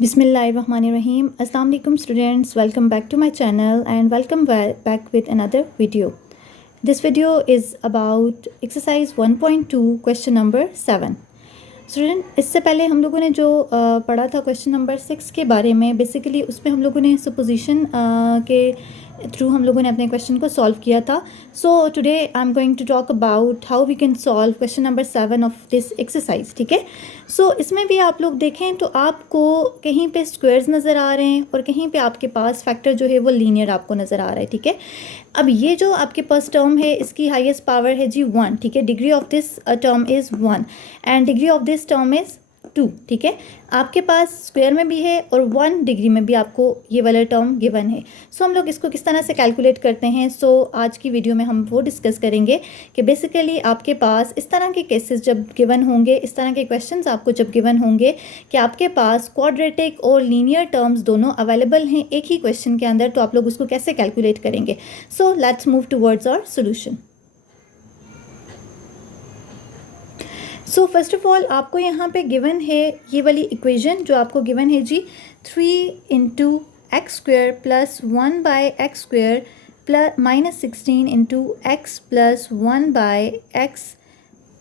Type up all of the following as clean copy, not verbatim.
Bismillahirrahmanirrahim. Assalamu alaikum students. Welcome back to my channel and welcome back with another video. This video is about exercise 1.2 question number 7. Student, इससे पहले हम लोगों ने जो पढ़ा था क्वेश्चन नंबर 6 के बारे में, बेसिकली उसमें हम लोगों ने सपोजिशन के थ्रू हम लोगों ने अपने क्वेश्चन को सॉल्व किया था. So today I am going to talk about how we can solve question number 7 of this exercise. ठीक है. सो इसमें भी आप लोग देखें तो आपको कहीं पे स्क्वायर्स नज़र आ रहे हैं और कहीं पे आपके पास फैक्टर जो है वो लीनियर आपको नज़र आ रहा है. ठीक है. अब ये जो आपके पास टर्म है इसकी हाईएस्ट पावर है जी 1. ठीक है. Degree of this term is 1 and degree of this term is 2. ठीक है. आपके पास स्क्वायर में भी है और 1 डिग्री में भी आपको ये वाला टर्म गिवन है. सो हम लोग इसको किस तरह से कैलकुलेट करते हैं, सो आज की वीडियो में हम वो डिस्कस करेंगे कि बेसिकली आपके पास इस तरह के केसेस जब गिवन होंगे, इस तरह के क्वेश्चंस आपको जब गिवन होंगे कि आपके पास क्वाड्रेटिक और लीनियर टर्म्स दोनों अवेलेबल हैं एक ही क्वेश्चन के अंदर, तो आप लोग उसको कैसे कैलकुलेट करेंगे. So let's move towards our solution. So first of all आपको यहाँ पे गिवन है ये वाली इक्वेशन जो आपको गिवन है जी 3 into x square plus 1 by x square plus -16 into x plus 1 by x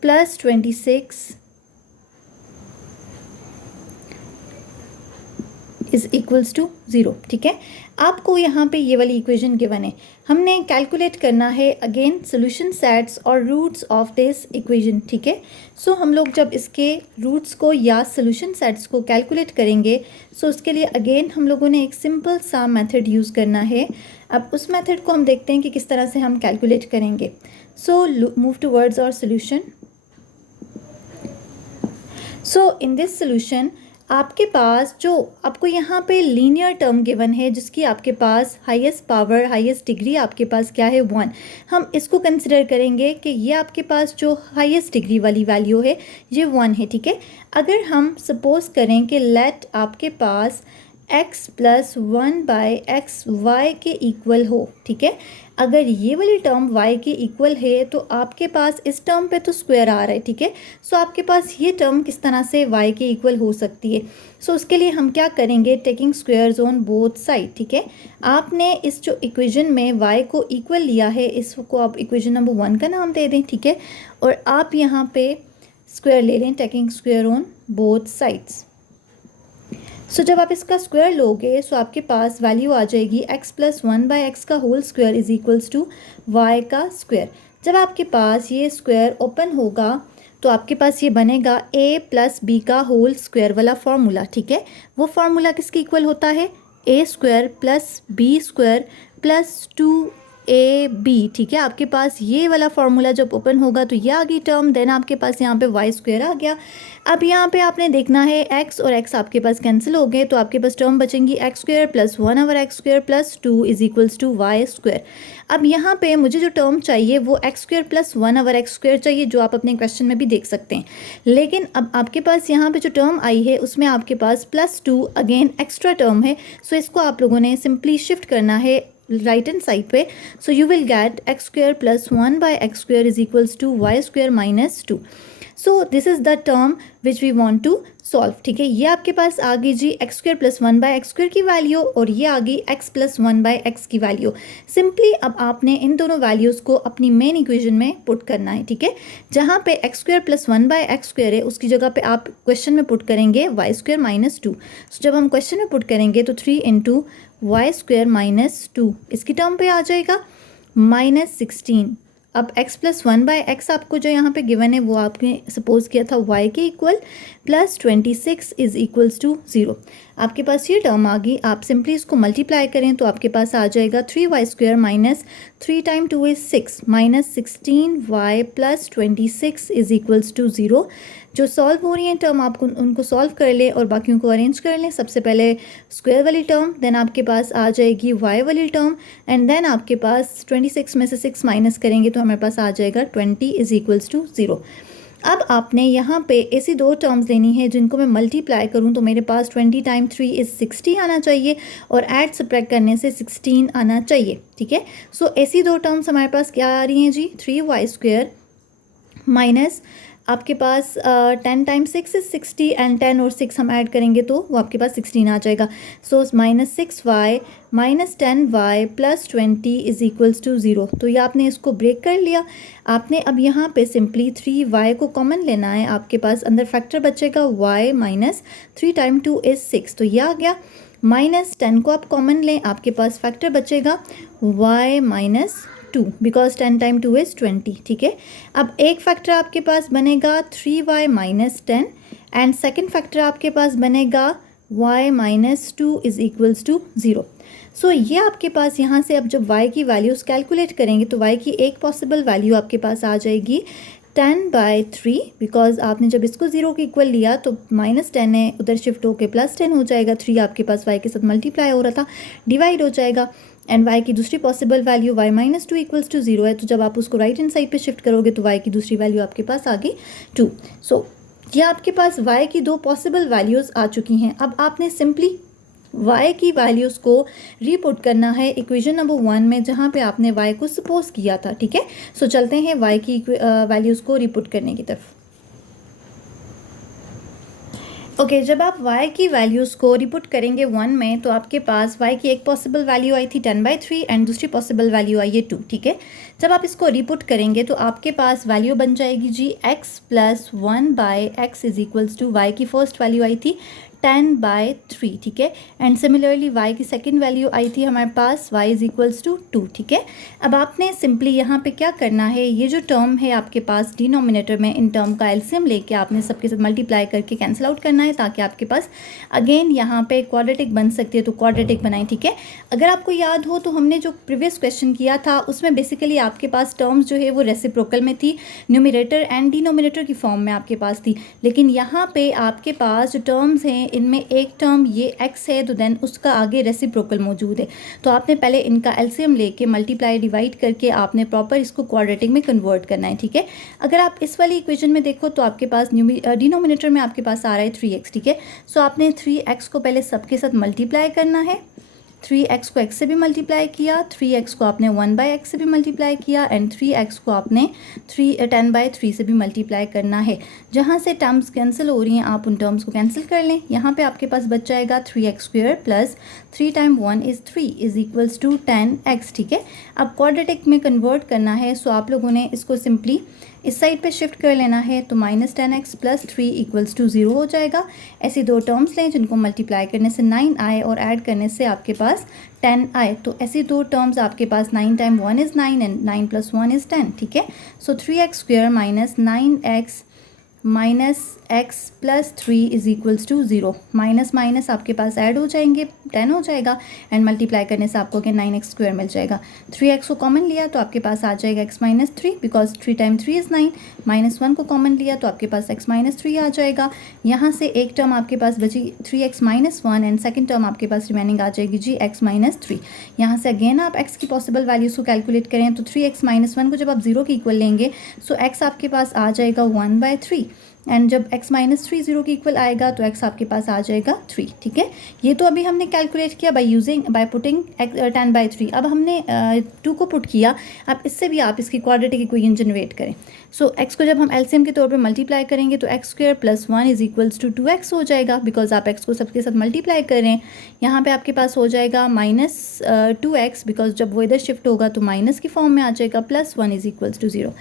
plus 26 is equals to 0. ठीक है. आपको यहाँ पे ये वाली इक्वेशन गिवन है. हमने कैलकुलेट करना है अगेन सोल्यूशन सेट्स और रूट्स ऑफ दिस इक्वेशन. ठीक है. सो हम लोग जब इसके रूट्स को या सोल्यूशन सेट्स को कैलकुलेट करेंगे, सो उसके लिए अगेन हम लोगों ने एक सिंपल सा मेथड यूज़ करना है. अब उस मेथड को हम देखते हैं कि किस तरह से हम कैलकुलेट करेंगे. So move towards our solution. So in this solution आपके पास जो आपको यहाँ पे लीनियर टर्म गिवन है जिसकी आपके पास हाईएस्ट पावर हाईएस्ट डिग्री आपके पास क्या है 1. हम इसको कंसिडर करेंगे कि ये आपके पास जो हाईएस्ट डिग्री वाली वैल्यू है ये 1 है. ठीक है. अगर हम सपोज करें कि लेट आपके पास x plus 1 by x y के इक्वल हो. ठीक है. अगर ये वाली टर्म y के इक्वल है तो आपके पास इस टर्म पे तो स्क्वायर आ रहा है. ठीक है. सो आपके पास ये टर्म किस तरह से y के इक्वल हो सकती है. सो उसके लिए हम क्या करेंगे, taking squares on both side. ठीक है. आपने इस जो इक्वेशन में y को इक्वल लिया है इसको आप इक्वेशन नंबर 1 का नाम दे दें. ठीक है. और आप यहाँ पे स्क्वायर ले लें, taking square on both sides. So जब आप इसका स्क्वायर लोगे सो आपके पास वैल्यू आ जाएगी x प्लस 1 बाय एक्स का whole square is equals to y का स्क्वायर. जब आपके पास ये स्क्वायर ओपन होगा तो आपके पास ये बनेगा a प्लस बी का होल स्क्वायर वाला फार्मूला. ठीक है. वो फार्मूला किसके इक्वल होता है, a square plus b square plus 2ab. ठीक है. आपके पास ये वाला फार्मूला जब ओपन होगा तो ये आ गई टर्म, देन आपके पास यहाँ पे y स्क्वायर आ गया. अब यहाँ पे आपने देखना है x और x आपके पास कैंसिल हो गए तो आपके पास टर्म बचेंगी x square plus 1 over x square plus 2 is equals to y square. अब यहाँ पे मुझे जो टर्म चाहिए वो x square plus 1 over x square चाहिए, जो आप अपने क्वेश्चन में भी देख सकते हैं. लेकिन अब आपके पास यहाँ पे जो टर्म आई है उसमें आपके पास प्लस 2 अगेन एक्स्ट्रा टर्म है. सो इसको आप लोगों ने सिंपली शिफ्ट करना है राइट हैंड साइड पे. So you will get x square plus 1 by x square is equals to y square minus 2. So this is the term which we want to solve. ठीक है. ये आपके पास आ गई जी x square plus 1 by x square की value और ये आ गई एक्स प्लस 1 बाय एक्स की वैल्यू. सिंपली अब आपने इन दोनों वैल्यूज़ को अपनी मेन इक्वेशन में पुट करना है. ठीक है. जहाँ पे x square plus 1 by x square है उसकी जगह पे आप क्वेश्चन में पुट करेंगे वाई स्क्वायर माइनस 2. सो जब हम क्वेश्चन में पुट करेंगे तो 3 इंटू वाई स्क्वायर माइनस 2 इसकी टर्म पे आ जाएगा -16. अब x प्लस 1 बाय एक्स आपको जो यहाँ पे गिवन है वो आपने सपोज किया था y के equal plus 26 is equals to 0. आपके पास ये टर्म आ गई. आप सिंपली इसको मल्टीप्लाई करें तो आपके पास आ जाएगा 3y square minus 3 time 2 is 6 minus 16y plus 26 is equals to 0. जो सॉल्व हो रही हैं टर्म आप उनको सॉल्व कर लें और बाकियों को अरेंज कर लें. सबसे पहले स्क्वायर वाली टर्म, देन आपके पास आ जाएगी y वाली टर्म एंड देन आपके पास 26 में से 6 माइनस करेंगे तो हमारे पास आ जाएगा 20 इज इक्वल्स टू 0. अब आपने यहाँ पे ऐसी दो टर्म्स लेनी है जिनको मैं मल्टीप्लाई करूँ तो मेरे पास 20 टाइम 3 इज़ 60 आना चाहिए और ऐड सब्ट्रैक्ट करने से 16 आना चाहिए. ठीक है. सो ऐसी दो टर्म्स हमारे पास क्या आ रही हैं जी, 3y स्क्वायर माइनस आपके पास 10 टाइम्स 6 इज 60 एंड 10 और 6 हम ऐड करेंगे तो वो आपके पास 16 आ जाएगा। So -6y minus 10y plus 20 is equals to 0। तो ये आपने इसको ब्रेक कर लिया। आपने अब यहाँ पे सिंपली 3y को कॉमन लेना है। आपके पास अंदर फैक्टर बचेगा y माइनस 3 टाइम 2 इज 6, तो ये आ गया। -10 को आप कॉमन लें, आपके पास फैक्टर बचेगा y minus 2 because 10 time 2 is 20, ठीक है। अब एक फैक्टर आपके पास बनेगा 3y minus 10 and second factor आपके पास बनेगा y minus 2 is equals to 0। So ये आपके पास यहाँ से अब जब y की वैल्यूज़ कैलकुलेट करेंगे तो y की एक पॉसिबल वैल्यू आपके पास आ जाएगी 10/3 बिकॉज आपने जब इसको 0 के इक्वल लिया तो -10 है, उधर शिफ्ट होकर +10 हो जाएगा। 3 आपके पास y के साथ मल्टीप्लाई हो रहा था, डिवाइड हो जाएगा। एंड y की दूसरी possible value y minus 2 equals to 0 है, तो जब आप उसको राइट हैंड साइड पे शिफ्ट करोगे तो y की दूसरी वैल्यू आपके पास आ गई 2। सो ये आपके पास y की दो पॉसिबल वैल्यूज़ आ चुकी हैं। अब आपने सिंपली y की वैल्यूज़ को रीपुट करना है इक्वेशन नंबर 1 में, जहाँ पे आपने y को सपोज किया था, ठीक है। सो चलते हैं y की वैल्यूज़ को रीपुट करने की तरफ। ओके जब आप y की वैल्यूज़ को रिपुट करेंगे 1 में तो आपके पास y की एक पॉसिबल वैल्यू आई थी 10/3 एंड दूसरी पॉसिबल वैल्यू आई है 2, ठीक है। जब आप इसको रिपुट करेंगे तो आपके पास वैल्यू बन जाएगी जी x plus 1/x is equals to y की फर्स्ट वैल्यू आई थी 10/3, ठीक है। एंड सिमिलरली y की सेकंड वैल्यू आई थी हमारे पास y इज इक्वल्स टू 2, ठीक है। अब आपने सिंपली यहाँ पे क्या करना है, ये जो टर्म है आपके पास डिनोमिनेटर में, इन टर्म का एलसीएम लेके आपने सबके साथ मल्टीप्लाई करके कैंसिल आउट करना है ताकि आपके पास अगेन यहाँ पे क्वाड्रेटिक बन सकती है, तो क्वाड्रेटिक बनाएं, ठीक है। अगर आपको याद हो तो हमने जो प्रीवियस क्वेश्चन किया था उसमें बेसिकली आपके पास टर्म्स जो है वो रेसिप्रोकल में थी, न्यूमिनेटर एंड डिनोमिनेटर की फॉर्म में आपके पास थी। लेकिन यहाँ पे आपके पास जो टर्म्स हैं इनमें एक टर्म ये x है तो देन उसका आगे रेसिप्रोकल मौजूद है, तो आपने पहले इनका एलसीएम लेके मल्टीप्लाई डिवाइड करके आपने प्रॉपर इसको क्वाड्रेटिक में कन्वर्ट करना है, ठीक है। अगर आप इस वाली इक्वेशन में देखो तो आपके पास डिनोमिनेटर में आपके पास आ रहा है 3x, ठीक है। सो आपने 3x को पहले सबके साथ मल्टीप्लाई करना है, 3x को x से भी मल्टीप्लाई किया, 3x को आपने 1/x से भी मल्टीप्लाई किया एंड 3x को आपने 10/3 से भी मल्टीप्लाई करना है। जहाँ से टर्म्स कैंसिल हो रही हैं आप उन टर्म्स को कैंसिल कर लें। यहाँ पे आपके पास बच जाएगा 3x² plus 3 time 1 is 3 is equals to 10x, ठीक है। अब क्वाड्रेटिक में कन्वर्ट करना है, सो आप लोगों ने इसको सिंपली इस साइड पे शिफ्ट कर लेना है, तो -10x प्लस 3 इक्वल्स टू 0 हो जाएगा। ऐसी दो टर्म्स लें जिनको मल्टीप्लाई करने से 9 आए और ऐड करने से आपके पास 10 आए, तो ऐसी दो टर्म्स आपके पास 9 time 1 is 9 and 9 plus 1 is 10, ठीक है। So 3x² minus 9x minus x plus 3 is equals to 0। Minus minus आपके पास ऐड हो जाएंगे, 10 हो जाएगा एंड मल्टीप्लाई करने से आपको क्या 9x² मिल जाएगा। 3x को कॉमन लिया तो आपके पास आ जाएगा x minus 3 because 3 time 3 is 9। -1 को कॉमन लिया तो आपके पास x माइनस 3 आ जाएगा। यहाँ से एक टर्म आपके पास बची 3x minus 1 and second term आपके पास रिमेनिंग आ जाएगी जी x माइनस 3। यहाँ से अगेन आप x की पॉसिबल वैल्यूज़ को कैलकुलेट करें तो 3x माइनस 1 को जब आप 0 के इक्वल लेंगे सो x आपके पास आ जाएगा 1/3 एंड जब x माइनस 3 0 के इक्वल आएगा तो x आपके पास आ जाएगा 3, ठीक है। ये तो अभी हमने कैलकुलेट किया बाय पुटिंग 10/3। अब हमने 2 को पुट किया, अब इससे भी आप इसकी क्वाड्रेटिक इक्वेशन जनरेट करें। सो x को जब हम एलसीएम के तौर पे मल्टीप्लाई करेंगे तो x² plus 1 is equals to 2x हो जाएगा बिकॉज आप x को सबके साथ मल्टीप्लाई कर रहे हैं। यहाँ पे आपके पास हो जाएगा -2x बिकॉज जब वो इधर शिफ्ट होगा तो माइनस की फॉर्म में आ जाएगा, प्लस 1 इज इक्वल्स टू 0।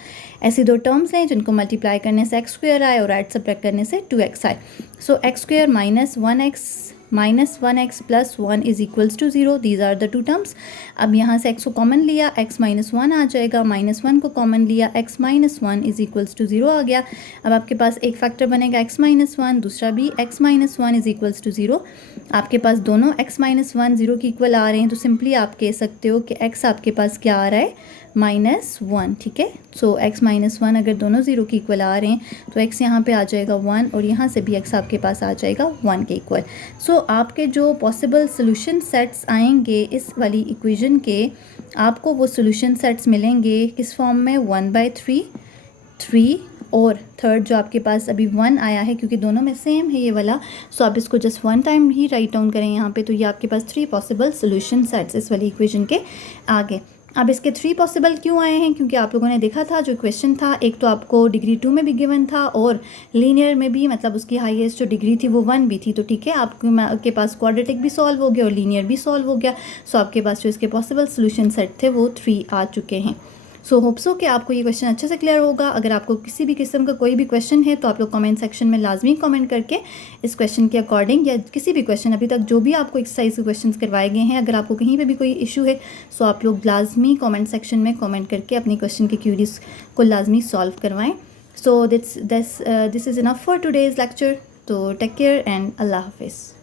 ऐसी दो टर्म्स हैं जिनको मल्टीप्लाई करने से x² आए और ऐड सब्ट्रैक्ट करने से 2x आए। So x² minus 1x plus 1 is equals to 0, these are the two terms. अब यहाँ से x को कॉमन लिया, x माइनस 1 आ जाएगा, -1 को कॉमन लिया, x minus 1 is equals to 0 आ गया। अब आपके पास एक फैक्टर बनेगा x माइनस 1, दूसरा भी x minus 1 is equals to 0। आपके पास दोनों x माइनस 1 0 के इक्वल आ रहे हैं तो सिंपली आप कह सकते हो कि x आपके पास क्या आ रहा है -1, ठीक है। सो x माइनस 1 अगर दोनों 0 के इक्वल आ रहे हैं तो x यहाँ पे आ जाएगा 1 और यहाँ से भी x आपके पास आ जाएगा 1 के इक्वल। सो आपके जो पॉसिबल सोल्यूशन सेट्स आएंगे इस वाली इक्वेशन के, आपको वो सोल्यूशन सेट्स मिलेंगे किस फॉर्म में, 1/3, 3 और थर्ड जो आपके पास अभी 1 आया है क्योंकि दोनों में सेम है ये वाला। सो आप इसको जस्ट 1 टाइम ही राइट डाउन करें यहाँ पे, तो ये आपके पास 3 पॉसिबल सोल्यूशन सेट्स इस वाली इक्वेशन के आगे। अब इसके 3 पॉसिबल क्यों आए हैं, क्योंकि आप लोगों ने देखा था जो क्वेश्चन था, एक तो आपको डिग्री 2 में भी गिवन था और लीनियर में भी, मतलब उसकी हाईएस्ट जो डिग्री थी वो 1 भी थी। तो ठीक है, आपके पास क्वाड्रेटिक भी सॉल्व हो गया और लीनियर भी सॉल्व हो गया। सो आपके पास जो इसके पॉसिबल सोल्यूशन सेट थे वो 3 आ चुके हैं। सो होप सो कि आपको ये क्वेश्चन अच्छे से क्लियर होगा। अगर आपको किसी भी किस्म का कोई भी क्वेश्चन है तो आप लोग कमेंट सेक्शन में लाजमी कमेंट करके इस क्वेश्चन के अकॉर्डिंग, या किसी भी क्वेश्चन अभी तक जो भी आपको एक्सरसाइज के क्वेश्चन करवाए गए हैं, अगर आपको कहीं पे भी कोई इशू है सो आप लोग लाजमी कमेंट सेक्शन में कमेंट करके अपनी क्वेश्चन की क्यूरीज को लाजमी सॉल्व करवाएं। सो this is enough for today's lecture. तो टेक केयर एंड अल्लाह हाफिज़।